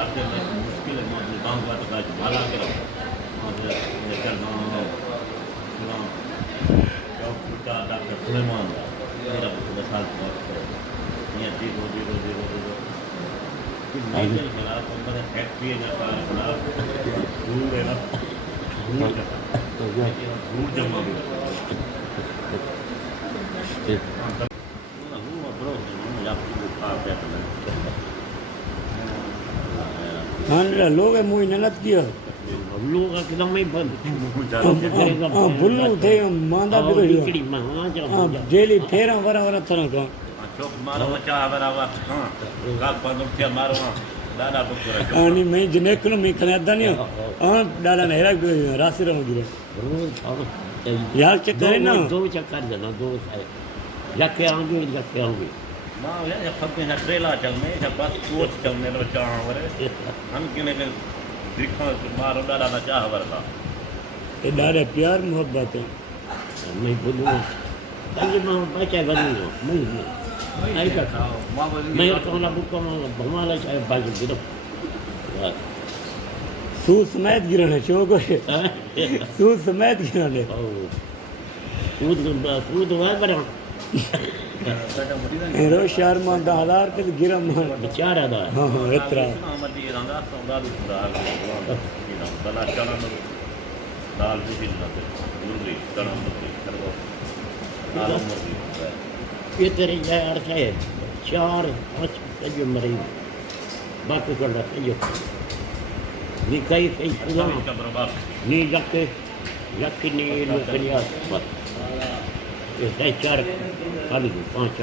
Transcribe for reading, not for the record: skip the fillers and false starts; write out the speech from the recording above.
भारतीय में मुश्किल है मतलब गांव का तो काज भाला के रहो और ये चलना ना डॉक्टर डॉक्टर सुलेमान मेरा बहुत साल बहुत ये धीरे धीरे धीरे धीरे कि मेजर खिला तो मैंने फैक्ट्री है ना बड़ा दूर है ना दूर जमा गया हाँ लोग है मुझे नलत किया लोग एकदम ही बंद बुल्लू थे मांदा बिगड़ी हाँ जेली फेरा वरा वरा तरह का चौक मारो बच्चा बराबर हाँ का बंद थे मारो दादा बकरा आनी मैं जनेक नो मैं कनाडा नहीं हाँ दादा ने हेरा राशि रहो गिरे यार चक्कर है ना दो चक्कर देना दो जाके आऊंगी मां या फके ना ट्रेला चल में या बस कोच चल में लो चावरे हम किने के दिखा मारो दादा ना चाह वरता ये दादा प्यार मोहब्बत है मैं बोलूँ कल मैं बच्चा बनूँगा मैं नहीं करता मैं तो ना बुक में भगवान चाहे बाजू गिरो सू समेत गिरने चोको सू समेत गिरने कूद हुआ बड़ा रो शर्मा 10,000 के गिरा मार बेचारा था हाँ हाँ इतना मती रंगा सौदा दाल दाल चना दाल भी ना मुर्गी चना मुर्गी करवा दाल मुर्गी ये तेरे यार है 4-5 जो मरी बाकी कर रहा है जो निकाय से पूरा नहीं जाके नहीं लोग करिया बस ये 4 खाली 5